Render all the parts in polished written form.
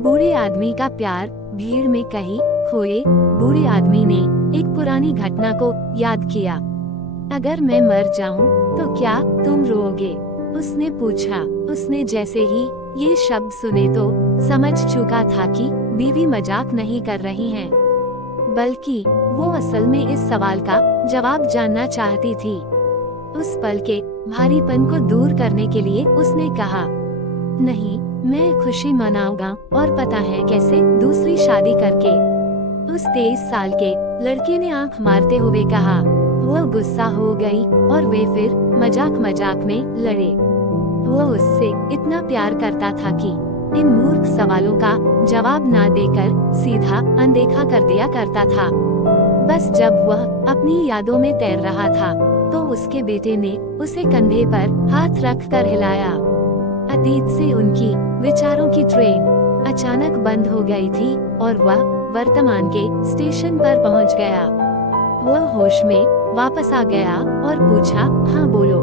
बूढ़े आदमी का प्यार। भीड़ में कहीं खोए बूढ़े आदमी ने एक पुरानी घटना को याद किया। अगर मैं मर जाऊं तो क्या तुम रोओगे? उसने पूछा। उसने जैसे ही ये शब्द सुने तो समझ चुका था कि बीवी मजाक नहीं कर रही हैं, बल्कि वो असल में इस सवाल का जवाब जानना चाहती थी। उस पल के भारीपन को दूर करने के लिए उसने कहा, नहीं, मैं खुशी मनाऊंगा, और पता है कैसे, दूसरी शादी करके। उस 23 साल के लड़के ने आंख मारते हुए कहा। वो गुस्सा हो गई और वे फिर मजाक मजाक में लड़े। वो उससे इतना प्यार करता था कि इन मूर्ख सवालों का जवाब ना देकर सीधा अनदेखा कर दिया करता था। बस जब वह अपनी यादों में तैर रहा था तो उसके बेटे ने उसे कंधे पर हाथ रखकर हिलाया। अतीत से उनकी विचारों की ट्रेन अचानक बंद हो गई थी और वह वर्तमान के स्टेशन पर पहुंच गया। वह होश में वापस आ गया और पूछा, हाँ बोलो,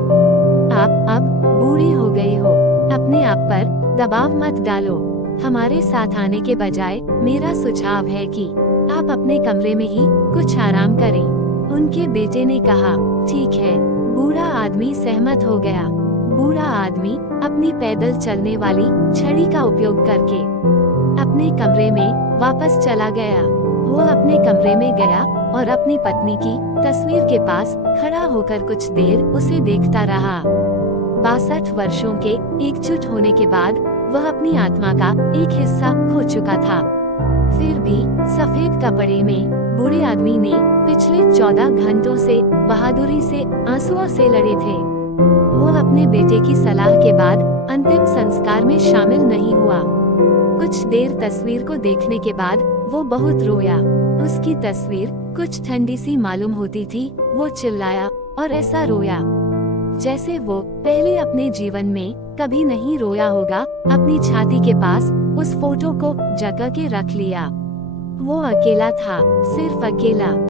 आप अब बूढ़े हो गए हो, अपने आप पर दबाव मत डालो। हमारे साथ आने के बजाय मेरा सुझाव है कि आप अपने कमरे में ही कुछ आराम करें। उनके बेटे ने कहा, ठीक है। बूढ़ा आदमी सहमत हो गया। बूढ़ा आदमी अपनी पैदल चलने वाली छड़ी का उपयोग करके अपने कमरे में वापस चला गया। वो अपने कमरे में गया और अपनी पत्नी की तस्वीर के पास खड़ा होकर कुछ देर उसे देखता रहा। 62 वर्षों के एकजुट होने के बाद वह अपनी आत्मा का एक हिस्सा खो चुका था। फिर भी सफेद कपड़े में बूढ़े आदमी ने पिछले 14 घंटों से बहादुरी से आंसुओं से लड़े थे। वो अपने बेटे की सलाह के बाद अंतिम संस्कार में शामिल नहीं हुआ। कुछ देर तस्वीर को देखने के बाद वो बहुत रोया। उसकी तस्वीर कुछ ठंडी सी मालूम होती थी। वो चिल्लाया और ऐसा रोया जैसे वो पहले अपने जीवन में कभी नहीं रोया होगा। अपनी छाती के पास उस फोटो को जगह के रख लिया। वो अकेला था, सिर्फ अकेला।